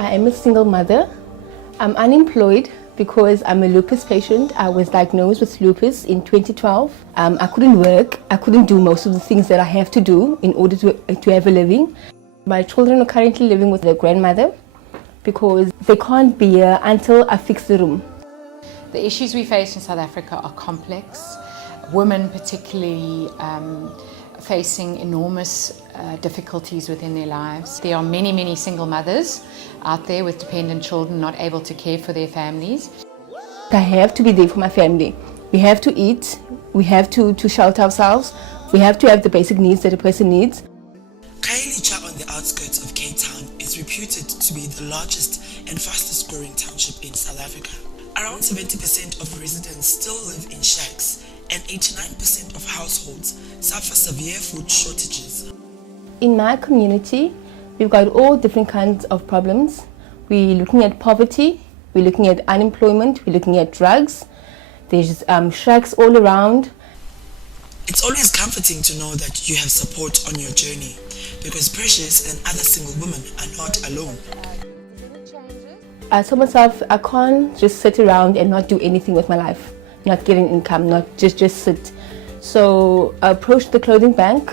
I am a single mother. I'm unemployed because I'm a lupus patient. I was diagnosed with lupus in 2012. I couldn't work. I couldn't do most of the things that I have to do in order to have a living. My children are currently living with their grandmother because they can't be here until I fix the room. The issues we face in South Africa are complex. Women particularly facing enormous difficulties within their lives. There are many, many single mothers out there with dependent children not able to care for their families. I have to be there for my family. We have to eat, we have to shelter ourselves, we have to have the basic needs that a person needs. Khayelitsha, on the outskirts of Cape Town, is reputed to be the largest and fastest growing township in South Africa. Around 70% of residents still live in shacks, and 89% of households suffer severe food shortages. In my community, we've got all different kinds of problems. We're looking at poverty, we're looking at unemployment, we're looking at drugs. There's shacks all around. It's always comforting to know that you have support on your journey, because Precious and other single women are not alone. I told myself I can't just sit around and not do anything with my life, not getting income, not just sit. So I approached the clothing bank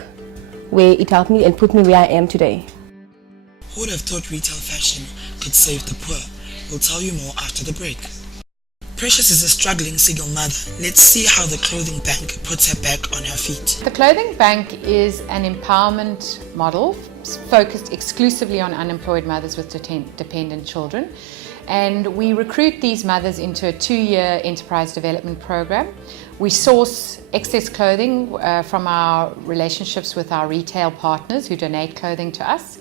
where it helped me and put me where I am today. Who would have thought retail fashion could save the poor? We'll tell you more after the break. Precious is a struggling single mother. Let's see how the clothing bank puts her back on her feet. The clothing bank is an empowerment model focused exclusively on unemployed mothers with dependent children. And we recruit these mothers into a 2-year enterprise development program. We source excess clothing from our relationships with our retail partners who donate clothing to us.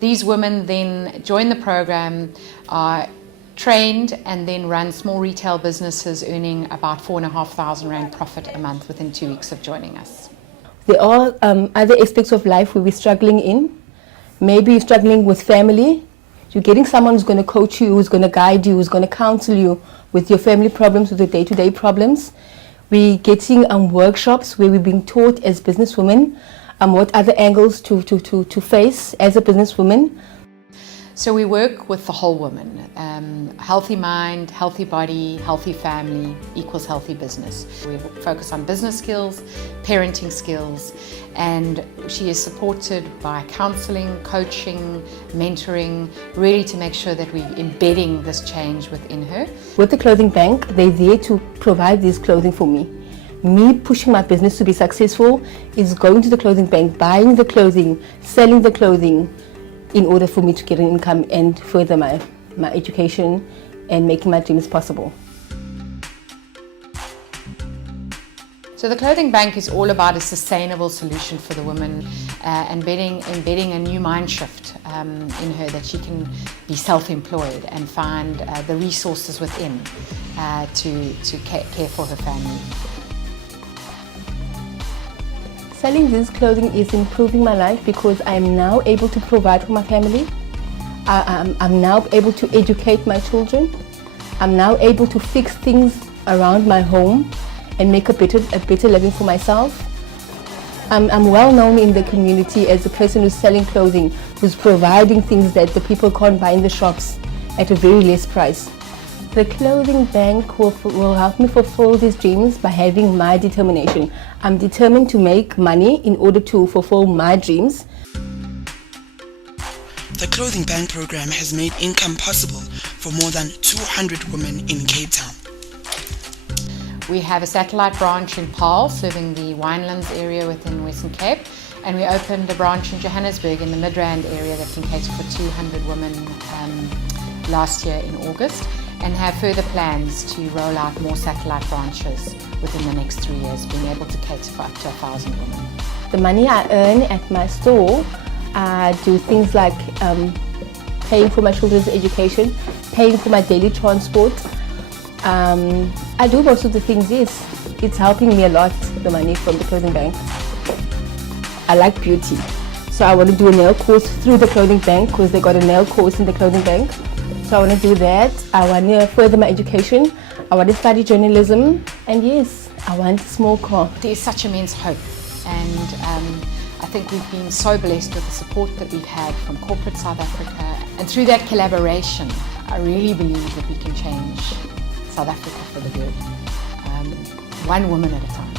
These women then join the program, are trained, and then run small retail businesses earning about 4,500 Rand profit a month within 2 weeks of joining us. There are other aspects of life where we're struggling in. Maybe you're struggling with family. You're getting someone who's going to coach you, who's going to guide you, who's going to counsel you with your family problems, with your day-to-day problems. We're getting workshops where we're being taught as businesswomen what other angles to face as a businesswoman. So we work with the whole woman. Healthy mind, healthy body, healthy family equals healthy business. We focus on business skills, parenting skills, and she is supported by counseling, coaching, mentoring, really to make sure that we're embedding this change within her. With the clothing bank, they're there to provide this clothing for me. Me pushing my business to be successful is going to the clothing bank, buying the clothing, selling the clothing, in order for me to get an income and further my education and making my dreams possible. So the clothing bank is all about a sustainable solution for the woman, embedding a new mind shift in her, that she can be self-employed and find the resources within to care for her family. Selling this clothing is improving my life because I am now able to provide for my family. I'm now able to educate my children. I'm now able to fix things around my home and make a better living for myself. I'm well known in the community as a person who's selling clothing, who's providing things that the people can't buy in the shops at a very less price. The clothing bank will help me fulfill these dreams by having my determination. I'm determined to make money in order to fulfill my dreams. The clothing bank program has made income possible for more than 200 women in Cape Town. We have a satellite branch in Paarl serving the Winelands area within Western Cape, and we opened a branch in Johannesburg in the Midrand area that can cater for 200 women last year in August, and have further plans to roll out more satellite branches within the next 3 years, being able to cater for up to 1,000 women. The money I earn at my store, I do things like paying for my children's education, paying for my daily transport. I do most of the things, yes. It's helping me a lot, the money from the clothing bank. I like beauty, so I want to do a nail course through the clothing bank because they got a nail course in the clothing bank. So I want to do that. I want to further my education. I want to study journalism, and yes, I want a small car. There is such immense hope and I think we've been so blessed with the support that we've had from corporate South Africa, and through that collaboration I really believe that we can change South Africa for the good, one woman at a time.